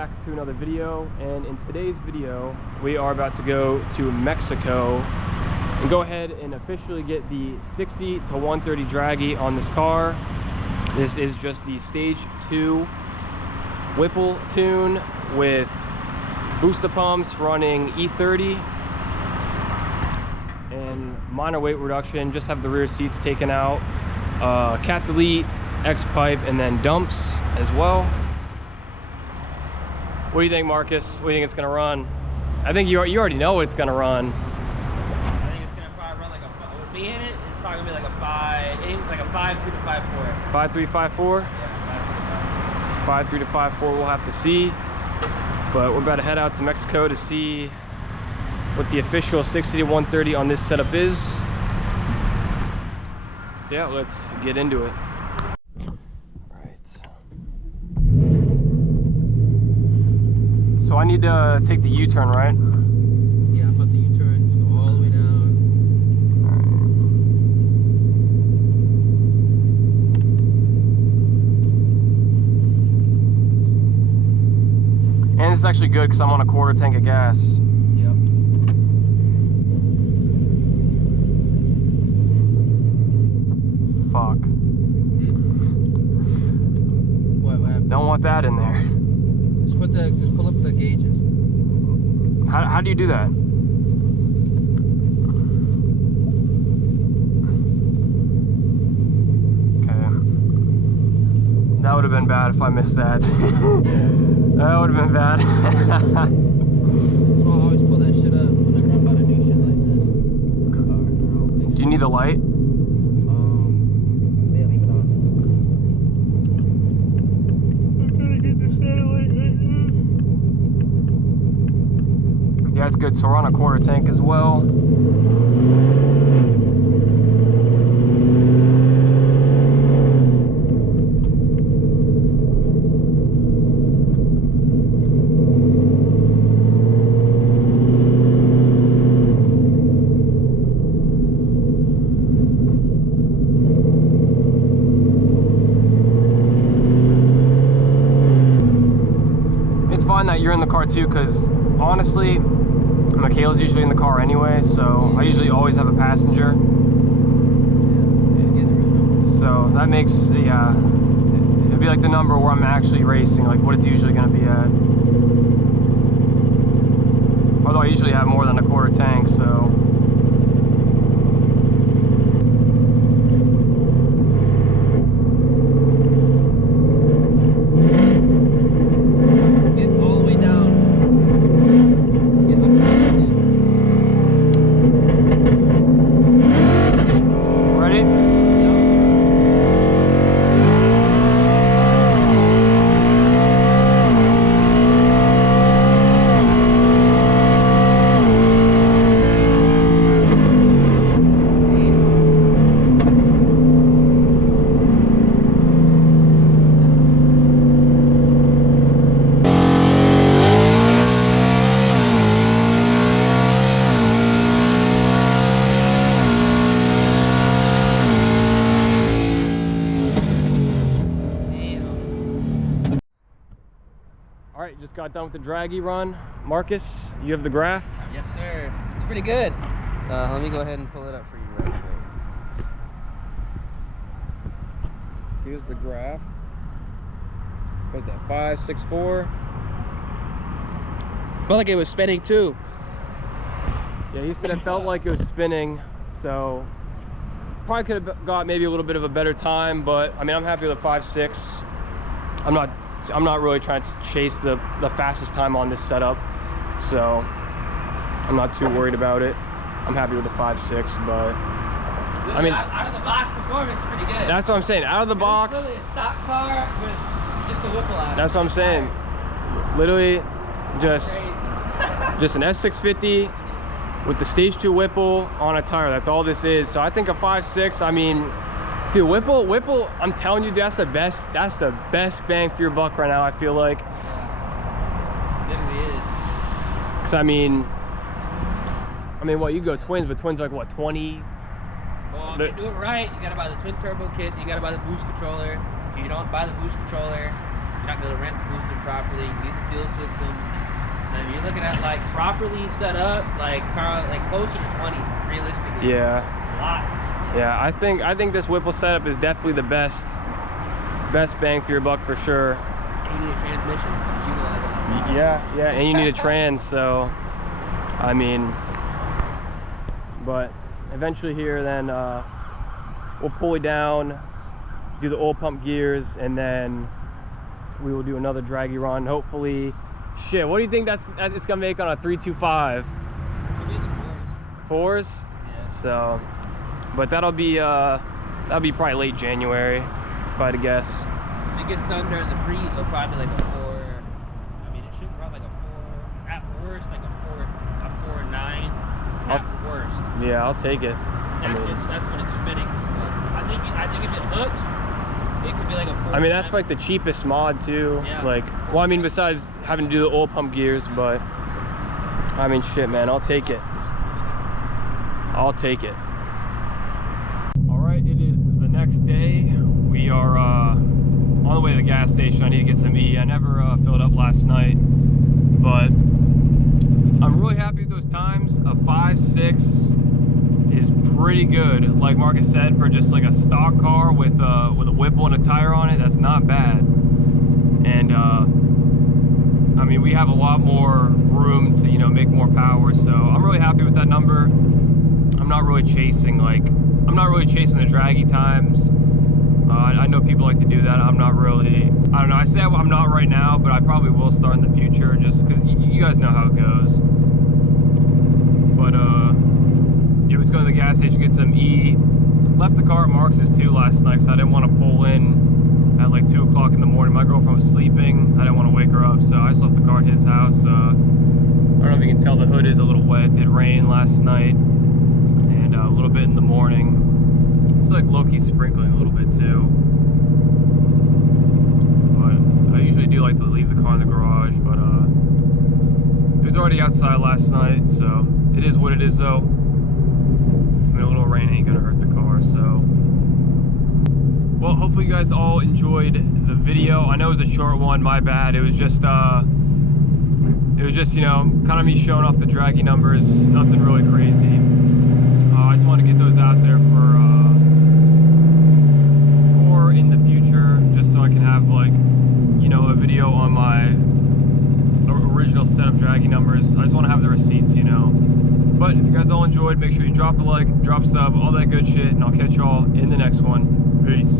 back to another video, and in today's video we are about to go to Mexico and go ahead and officially get the 60 to 130 draggy on this car. This is just the stage 2 Whipple tune with booster pumps running E30 and minor weight reduction. Just have the rear seats taken out, cat delete, X pipe, and then dumps as well. What do you think, Marcus? What do you think it's gonna run? I think you already know what it's gonna run. I think it's gonna probably run like a, with me in it, it's probably gonna be like a 5.3 to 5.4. 5.3, 5.4? Yeah, 5.3 to 5.4, we'll have to see. But we're about to head out to Mexico to see what the official 60 to 130 on this setup is. So yeah, let's get into it. So I need to take the U-turn, right? Yeah, put the U-turn, just go all the way down. And this is actually good because I'm on a quarter tank of gas. Yep. Fuck. What happened? Don't want that in there. Just pull up the gauges. How do you do that? Okay. That would have been bad if I missed that. That would have been bad. So I always pull that shit up whenever I'm about to do shit like this. Do you need the light? Yeah, leave it on. Yeah, it's good. So we're on a quarter tank as well. It's fine that you're in the car too, because honestly, Michaela's usually in the car anyway, so I usually always have a passenger. So that makes, yeah, it'd be like the number where I'm actually racing, like what it's usually going to be at. Although I usually have more than a quarter tank, so. Alright, just got done with the draggy run. Marcus, you have the graph? Yes, sir. It's pretty good. Let me go ahead and pull it up for you right quick. Here's the graph. What was that, 564? Felt like it was spinning too. Yeah, he said it felt like it was spinning, so probably could have got maybe a little bit of a better time, but I mean, I'm happy with a 5.6. I'm not really trying to chase the fastest time on this setup, so I'm not too worried about it. I'm happy with the 5.6, but I mean, out of the box performance is pretty good. That's what I'm saying. Out of the box, it's really a stock car with just a Whipple out. That's what I'm saying. Literally, just an S650 with the stage 2 Whipple on a tire. That's all this is. So I think a 5.6. I mean, dude, Whipple, I'm telling you, that's the best bang for your buck right now, I feel like. Yeah, it literally is. Cause I mean, what, you go twins, but twins are like what, 20? Well, if you do it right, you gotta buy the twin turbo kit, you gotta buy the boost controller. If you don't buy the boost controller, You're not gonna rent the booster properly. You need the fuel system. So if you're looking at like properly set up, like closer to 20, realistically. Yeah. A lot. Yeah, I think this Whipple setup is definitely the best bang for your buck for sure. And you need a transmission. Utilize it. Yeah, and you need a trans, so I mean, but eventually here then we'll pull it down, do the oil pump gears, and then we will do another draggy run. Hopefully, shit, what do you think it's gonna make on a 325? It'll be in the Fours? Yeah. So, but that'll be probably late January, if I had to guess. If it gets done during the freeze, it'll probably be like a 4. I mean, it should probably like a 4. At worst, like a 4.9. At worst. Yeah, I'll take it. That's when it's spinning. I think if it hooks, it could be like a 4. I mean, that's like the cheapest mod too. Yeah. Like, well, I mean, besides having to do the oil pump gears, but I mean, shit, man, I'll take it. I'll take it. All right, it is the next day. We are on the way to the gas station. I need to get some E. I never filled up last night, but I'm really happy with those times. A 5.6 is pretty good. Like Marcus said, for just like a stock car with a Whipple and a tire on it, that's not bad. And I mean, we have a lot more room to, you know, make more power. So I'm really happy with that number. I'm not really chasing the draggy times. I know people like to do that. I'm not really. I don't know. I say I'm not right now, but I probably will start in the future, just because you guys know how it goes. But yeah, was going to the gas station, get some E. Left the car at Marcus's too last night, because I didn't want to pull in at like 2 o'clock in the morning. My girlfriend was sleeping. I didn't want to wake her up, so I just left the car at his house. I don't know if you can tell, the hood is a little wet. It did rain last night, and a little bit in the morning. It's like low-key sprinkling a little bit too. But I usually do like to leave the car in the garage, but it was already outside last night, so it is what it is though. I mean, a little rain ain't gonna hurt the car, so. Well, hopefully you guys all enjoyed the video. I know it was a short one, my bad. It was just you know, kind of me showing off the draggy numbers, nothing really crazy. I just want to get those out there for in the future, just so I can have, like, you know, a video on my original set of draggy numbers. I just want to have the receipts, you know. But if you guys all enjoyed, make sure you drop a like, drop a sub, all that good shit, and I'll catch y'all in the next one. Peace.